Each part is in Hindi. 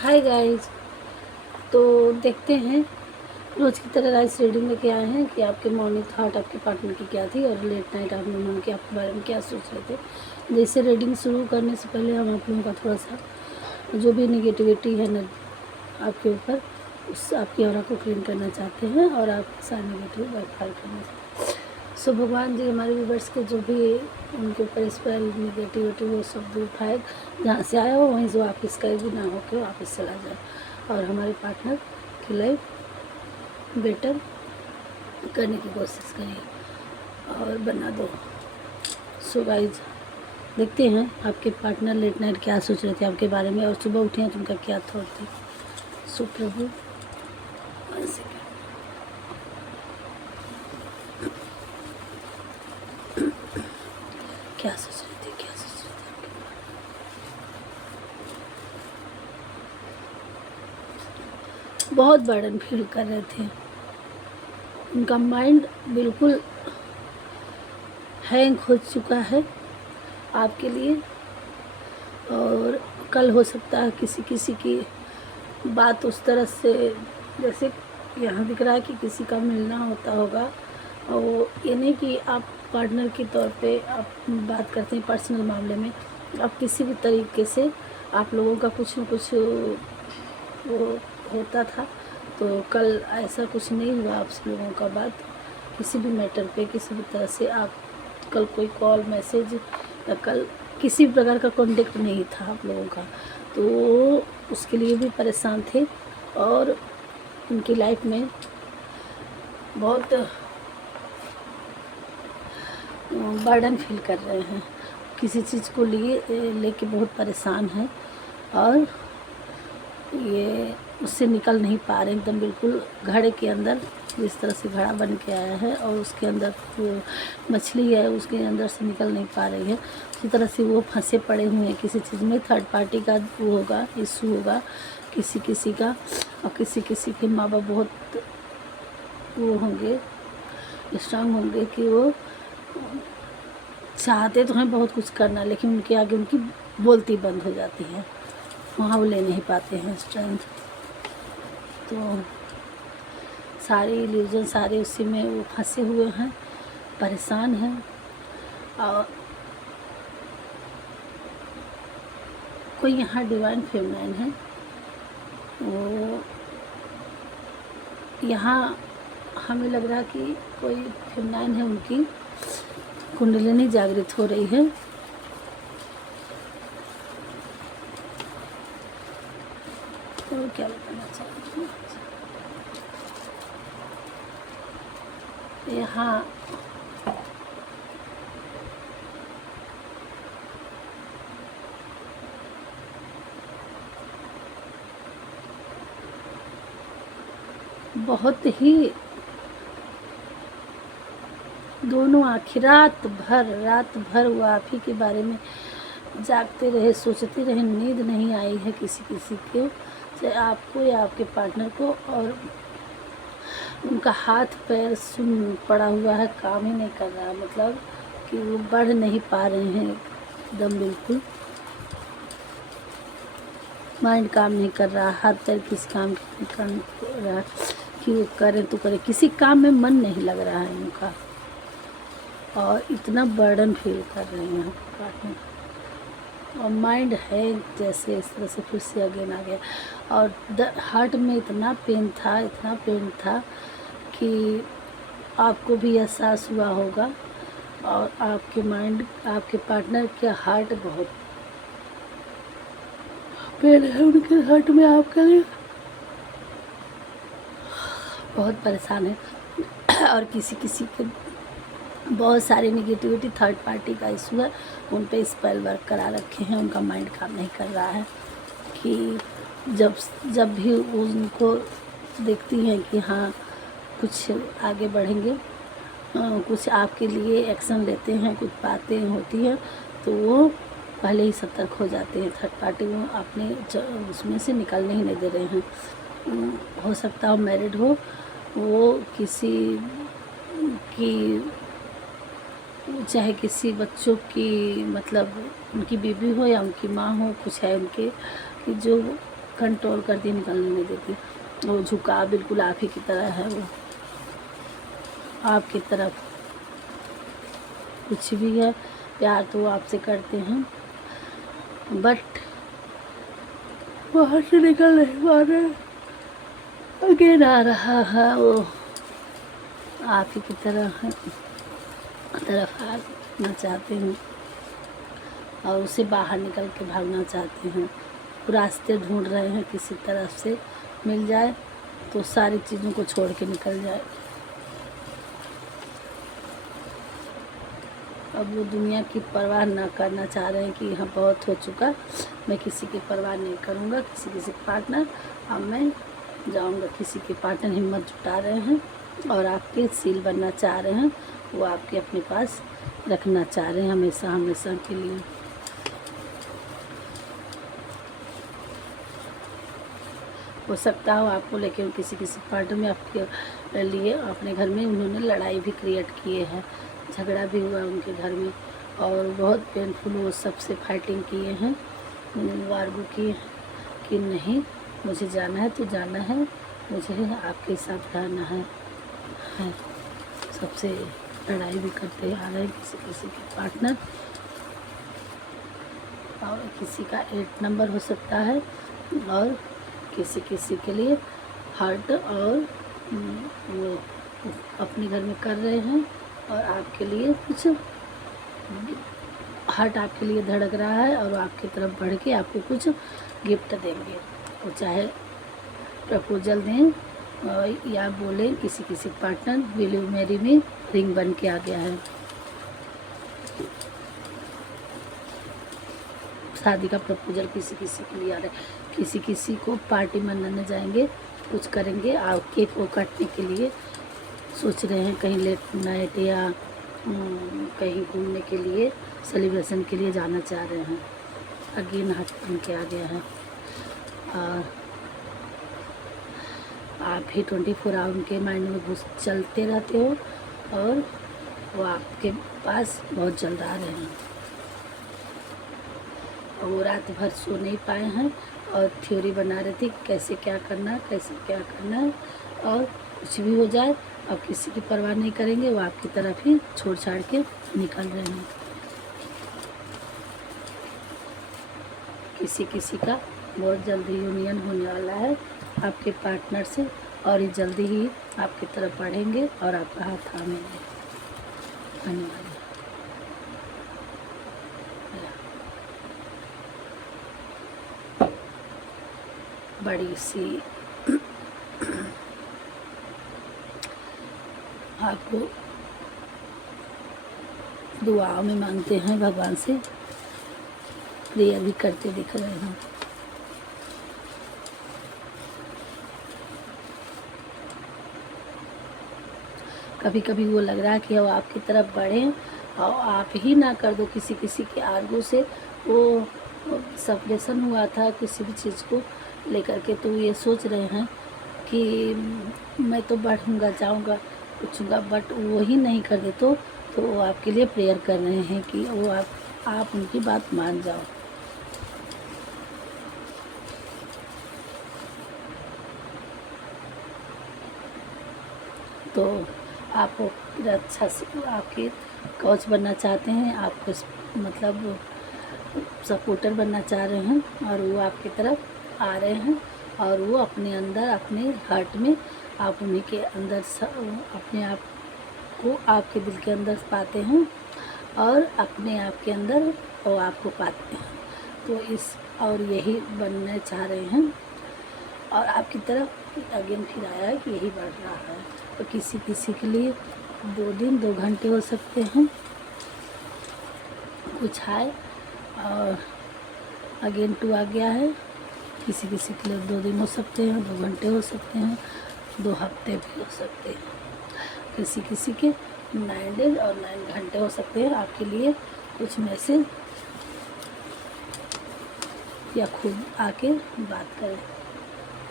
Hi guys. तो देखते हैं, रोज़ की तरह राइस रीडिंग लेके आए हैं कि आपके मॉर्निंग थॉट आपके पार्टनर की क्या थी और लेट नाइट आपने मन के आपके बारे में क्या सोच रहे थे। जैसे रीडिंग शुरू करने से पहले हम आप लोगों का थोड़ा सा जो भी नेगेटिविटी है न आपके ऊपर, उस आपकी ऑरा को क्लीन करना चाहते हैं और आपके सारे नेगेटिव बैकफायर करना चाहते हैं। सो भगवान जी हमारे व्यूवर्स के जो भी उनके ऊपर स्पेल नेगेटिविटी वो सब दूर उठाए, जहाँ से आया हो वहीं से वापस कहीं भी ना हो के वापस चला जाए और हमारे पार्टनर की लाइफ बेटर करने की कोशिश करिए और बना दो। सो गाइज देखते हैं आपके पार्टनर लेट नाइट क्या सोच रहे थे आपके बारे में और सुबह उठे हैं तो उनका क्या थॉट थी। सो प्रभु क्या सोच रहे थे, क्या सोच रहे थे आपके बारे में। बहुत बर्डन फील कर रहे थे, उनका माइंड बिल्कुल हैंग हो चुका है आपके लिए। और कल हो सकता है किसी किसी की बात उस तरह से, जैसे यहाँ दिख रहा है कि किसी का मिलना होता होगा और वो ये नहीं कि आप पार्टनर के तौर पे आप बात करते हैं पर्सनल मामले में, आप किसी भी तरीके से आप लोगों का कुछ न कुछ वो होता था। तो कल ऐसा कुछ नहीं हुआ आप लोगों का बात किसी भी मैटर पे, किसी भी तरह से आप कल कोई कॉल मैसेज या कल किसी भी प्रकार का कॉन्टेक्ट नहीं था आप लोगों का, तो उसके लिए भी परेशान थे और उनकी लाइफ में बहुत बर्डन फील कर रहे हैं, किसी चीज़ को लिए लेके बहुत परेशान हैं और ये उससे निकल नहीं पा रहे, एकदम बिल्कुल घड़े के अंदर जिस तरह से घड़ा बन के आया है और उसके अंदर जो मछली है उसके अंदर से निकल नहीं पा रही है, उसी तरह से वो फंसे पड़े हुए हैं किसी चीज़ में। थर्ड पार्टी का वो होगा, इशू होगा किसी किसी का, और किसी किसी के माँ बाप बहुत वो होंगे, स्ट्रांग होंगे कि वो चाहते तो हैं बहुत कुछ करना, लेकिन उनके आगे उनकी बोलती बंद हो जाती है, वहाँ वो ले नहीं पाते हैं स्ट्रेंथ। तो सारे इल्यूजन सारे उसी में वो फंसे हुए हैं, परेशान हैं। और कोई यहाँ डिवाइन फेमिनाइन है, वो यहाँ हमें लग रहा कि कोई फेमिनाइन है, उनकी कुंडलिनी जागृत हो रही है। तो क्या बताना चाहती हूँ यहाँ बहुत ही दोनों आखिर रात भर वो आप ही के बारे में जागते रहे, सोचते रहे, नींद नहीं आई है किसी किसी को, चाहे आपको या आपके पार्टनर को, और उनका हाथ पैर सुन पड़ा हुआ है, काम ही नहीं कर रहा, मतलब कि वो बढ़ नहीं पा रहे हैं एकदम बिल्कुल, माइंड काम नहीं कर रहा, हाथ पैर किसी काम नहीं कर रहा कि वो करें तो करें, किसी काम में मन नहीं लग रहा है उनका और इतना बर्डन फील कर रहे हैं पार्टनर। और माइंड है जैसे इस तरह से फिर से अगेन आ गया और हार्ट में इतना पेन था, इतना पेन था कि आपको भी एहसास हुआ होगा। और आपके माइंड, आपके पार्टनर का हार्ट बहुत पेन है, उनके हार्ट में आपका बहुत परेशान है। और किसी किसी के बहुत सारी निगेटिविटी, थर्ड पार्टी का इशू है, उन पे स्पेल वर्क करा रखे हैं, उनका माइंड काम नहीं कर रहा है कि जब भी उनको देखती हैं कि हाँ कुछ आगे बढ़ेंगे, कुछ आपके लिए एक्शन लेते हैं, कुछ बातें होती हैं, तो वो पहले ही सतर्क हो जाते हैं। थर्ड पार्टी वो अपने उसमें से निकलने ही नहीं दे रहे हैं। हो सकता हो मैरिड हो, वो किसी की चाहे किसी बच्चों की, मतलब उनकी बीवी हो या उनकी माँ हो, कुछ है उनके कि जो कंट्रोल करती, निकलने नहीं देती। वो झुकाव बिल्कुल आप ही की तरह है, वो आपकी तरफ कुछ भी है, प्यार तो वो आपसे करते हैं, बट बाहर से निकल नहीं पा रहे, अगेन आ रहा है, वो आप ही की तरफ आना चाहते हैं और उसे बाहर निकल के भागना चाहते हैं। रास्ते ढूंढ रहे हैं, किसी तरफ से मिल जाए तो सारी चीज़ों को छोड़ के निकल जाए। अब वो दुनिया की परवाह ना करना चाह रहे हैं कि हाँ बहुत हो चुका, मैं किसी की परवाह नहीं करूँगा, किसी पार्टनर, अब मैं जाऊँगा किसी के पार्टनर। हिम्मत जुटा रहे हैं और आपके सील बनना चाह रहे हैं, वो आपके अपने पास रखना चाह रहे हैं हमेशा हमेशा के लिए। हो सकता हो आपको लेकिन किसी पार्टनर में आपके लिए अपने घर में उन्होंने लड़ाई भी क्रिएट किए हैं, झगड़ा भी हुआ उनके घर में और बहुत पेनफुल वो सबसे फाइटिंग किए हैं, आर्गू किए कि नहीं मुझे जाना है तो जाना है, मुझे आपके साथ रहना है। सबसे लड़ाई भी करते आ रहे हैं किसी के पार्टनर, और किसी का 8 नंबर हो सकता है और किसी के लिए हार्ट और वो अपने घर में कर रहे हैं और आपके लिए कुछ हार्ट आपके लिए धड़क रहा है और आपकी तरफ बढ़ के आपको कुछ गिफ्ट देंगे। वो चाहे प्रपोजल दें या बोलें किसी partner will you marry me, ring बन के आ गया है। शादी का प्रपोजल किसी के लिए आ रहा है, किसी को पार्टी मनाने जाएंगे, कुछ करेंगे और केक को काटने के लिए सोच रहे हैं, कहीं लेट नाइट या कहीं घूमने के लिए सेलिब्रेशन के लिए जाना चाह रहे हैं। अगेन हाथ बन के आ गया है और आप ही 24 आवर उनके माइंड में चलते रहते हो और वो आपके पास बहुत जल्द आ रहे हैं। वो रात भर सो नहीं पाए हैं और थ्योरी बना रही थी कैसे क्या करना है और कुछ भी हो जाए अब किसी की परवाह नहीं करेंगे, वो आपकी तरफ ही छोड़ छाड़ के निकल रहे हैं। किसी का बहुत जल्दी यूनियन होने वाला है आपके पार्टनर से और ये जल्दी ही आपकी तरफ बढ़ेंगे और आपका हाथ थामेंगे। धन्यवाद। बड़ी सी आपको दुआओं में मांगते हैं, भगवान से प्रेयर भी करते दिख रहे हैं। कभी कभी वो लग रहा है कि वो आपकी तरफ बढ़ें और आप ही ना कर दो किसी के आर्गू से वो सेपरेशन हुआ था किसी भी चीज़ को लेकर के, तो ये सोच रहे हैं कि मैं तो बढ़ूँगा जाऊँगा पूछूँगा, बट वो ही नहीं कर दे तो वो आपके लिए प्रेयर कर रहे हैं कि वो आप उनकी बात मान जाओ। तो आप अच्छा से आपके कोच बनना चाहते हैं, आपको मतलब सपोर्टर बनना चाह रहे हैं और वो आपकी तरफ आ रहे हैं और वो अपने अंदर अपने हार्ट में आप उन्हीं के अंदर अपने आप को आपके दिल के अंदर पाते हैं और अपने आप के अंदर वो आपको पाते हैं। तो इस और यही बनना चाह रहे हैं और आपकी तरफ अगेन फिर आया है कि यही बढ़ रहा है। तो किसी के लिए 2 दिन 2 घंटे हो सकते हैं कुछ है और अगेन 2 आ गया है। किसी के लिए 2 दिन हो सकते हैं, 2 घंटे हो सकते हैं, 2 हफ्ते भी हो सकते हैं। किसी के 9 डेज और 9 घंटे हो सकते हैं। आपके लिए कुछ मैसेज या खुद आके बात करें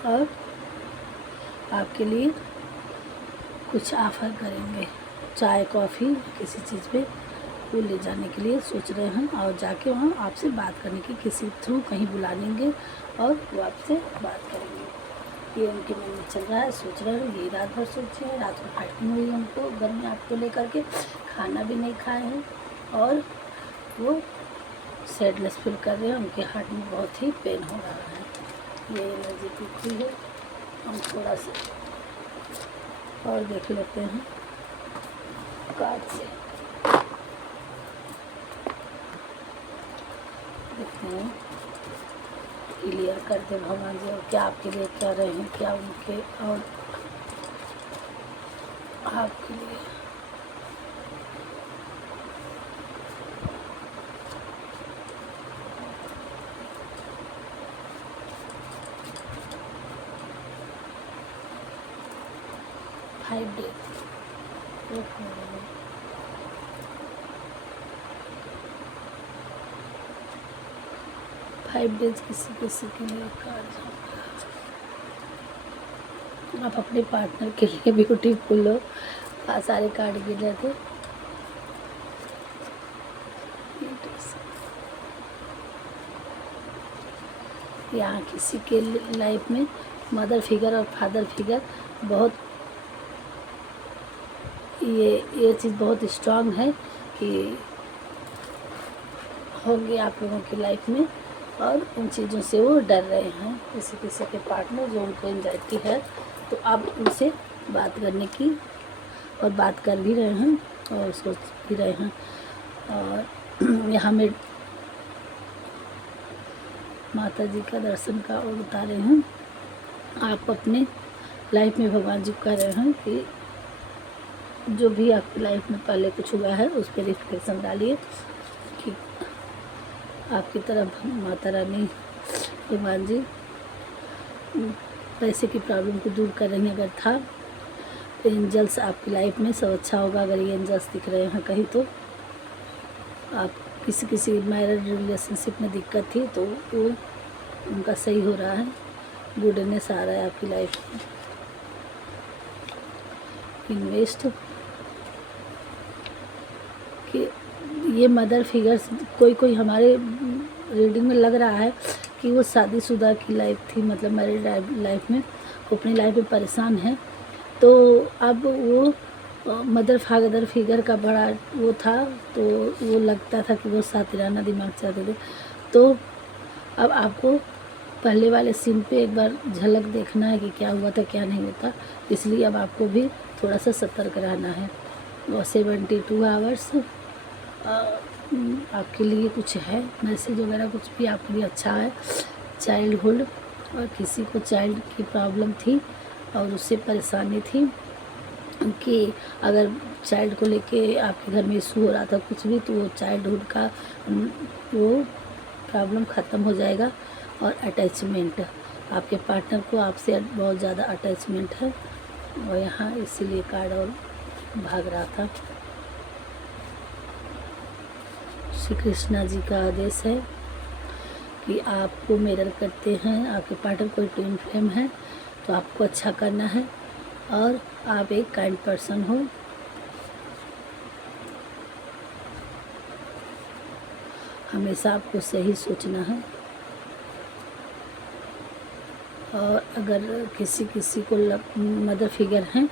और आपके लिए कुछ ऑफ़र करेंगे, चाय कॉफ़ी किसी चीज़ पे आपको ले जाने के लिए सोच रहे हैं और जाके वहाँ आपसे बात करने की किसी थ्रू कहीं बुला लेंगे और वो आपसे बात करेंगे। ये उनके मन में चल रहा है, सोच रहे हैं, ये रात भर सोचे हैं, रात में फाइटिंग हुई उनको घर में आपको लेकर के, खाना भी नहीं खाए हैं और वो सैडनेस फील कर रहे हैं, उनके हार्ट में बहुत ही पेन हो रहा है। ये एनर्जी पीक हुई है। हम थोड़ा सा और देख लेते हैं कार्ड से, देखते हैं क्लियर कर दे भगवान जी और क्या आपके लिए क्या रहे हैं, क्या उनके और आपके लिए। फाइव डेज 5 डेज किसी किसी के लिए कार्ड। आप अपने पार्टनर के लिए ब्यूटीफुल हो, सारे कार्ड गिर रहे थे। यहाँ किसी के लाइफ में मदर फिगर और फादर फिगर बहुत, ये चीज़ बहुत स्ट्रांग है कि होंगे आप लोगों की लाइफ में और उन चीज़ों से वो डर रहे हैं। किसी किसी के पार्टनर जो उनको एंजाइटी है, तो आप उनसे बात करने की और बात कर भी रहे हैं और सोच भी रहे हैं। और यहाँ में माता जी का दर्शन का और बता रहे हैं। आप अपने लाइफ में भगवान जी कह रहे हैं कि जो भी आपकी लाइफ में पहले कुछ हुआ है उस पर रिफ्लेक्शन डालिए कि आपकी तरफ माता रानी भगवान जी पैसे की प्रॉब्लम को दूर कर रही हैं। अगर था तो एंजल्स आपकी लाइफ में सब अच्छा होगा। अगर ये एंजल्स दिख रहे हैं कहीं तो आप किसी मैरिड रिलेशनशिप में दिक्कत थी तो वो उनका सही हो रहा है, गुडनेस आ रहा है आपकी लाइफ में। इन्वेस्ट कि ये मदर फिगर्स कोई हमारे रीडिंग में लग रहा है कि वो शादीशुदा की लाइफ थी, मतलब मैरिड लाइफ में अपनी लाइफ में परेशान है। तो अब वो मदर फादर फिगर का बड़ा वो था, तो वो लगता था कि वो सातिराना दिमाग चाहते थे। तो अब आपको पहले वाले सीन पे एक बार झलक देखना है कि क्या हुआ था क्या नहीं होता, इसलिए अब आपको भी थोड़ा सा सतर्क रहना है। और 72 आवर्स आपके लिए कुछ है, मैसेज वगैरह कुछ भी आपके लिए अच्छा है। चाइल्डहुड और किसी को चाइल्ड की प्रॉब्लम थी और उससे परेशानी थी कि अगर चाइल्ड को लेके आपके घर में इशू हो रहा था कुछ भी, तो वो चाइल्डहुड का वो प्रॉब्लम ख़त्म हो जाएगा। और अटैचमेंट, आपके पार्टनर को आपसे बहुत ज़्यादा अटैचमेंट है और यहाँ इसीलिए कार्ड और भाग रहा था। श्री कृष्णा जी का आदेश है कि आपको मिरर करते हैं, आपके पार्टनर कोई ट्विन फ्लेम है तो आपको अच्छा करना है और आप एक काइंड पर्सन हो। हमेशा आपको सही सोचना है। और अगर किसी को मदर फिगर हैं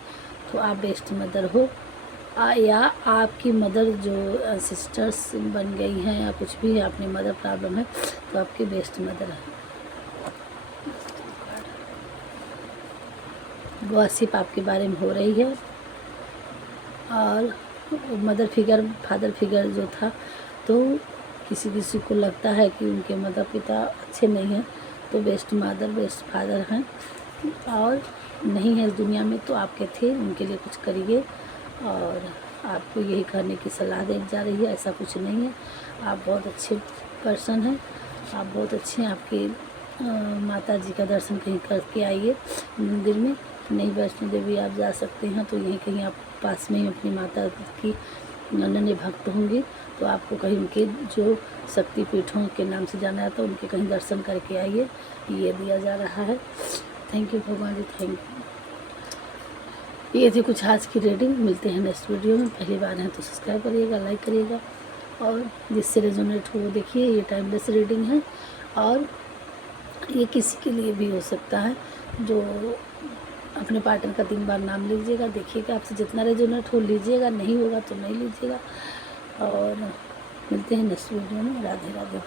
तो आप बेस्ट मदर हो, या आपकी मदर जो सिस्टर्स बन गई हैं या कुछ भी है, अपनी मदर प्रॉब्लम है तो आपकी बेस्ट मदर है। गॉसिप आपके बारे में हो रही है और मदर फिगर फादर फिगर जो था, तो किसी को लगता है कि उनके माता पिता अच्छे नहीं हैं, तो बेस्ट मदर बेस्ट फादर हैं और नहीं है इस दुनिया में तो आपके थे, उनके लिए कुछ करिए। और आपको यही करने की सलाह दी जा रही है, ऐसा कुछ नहीं है। आप बहुत अच्छे पर्सन हैं, आप बहुत अच्छे हैं। आपकी माता जी का दर्शन कहीं करके आइए मंदिर में, नहीं वैष्णो देवी आप जा सकते हैं तो यहीं कहीं आप पास में ही अपनी माता की अनन्य भक्त होंगी, तो आपको कहीं उनके जो शक्तिपीठों के नाम से जाना है तो उनके कहीं दर्शन करके आइए, ये दिया जा रहा है। थैंक यू भगवान जी, थैंक यू। ये थी कुछ आज की रीडिंग। मिलते हैं नेक्स्ट वीडियो में। पहली बार हैं तो सब्सक्राइब करिएगा, लाइक करिएगा और जिससे रेजोनेट हो। देखिए ये टाइमलेस रीडिंग है और ये किसी के लिए भी हो सकता है जो अपने पार्टनर का 3 बार नाम लीजिएगा, देखिएगा आपसे जितना रेजोनेट हो लीजिएगा, नहीं होगा तो नहीं लीजिएगा। और मिलते हैं नेक्स्ट वीडियो में। राधे राधे।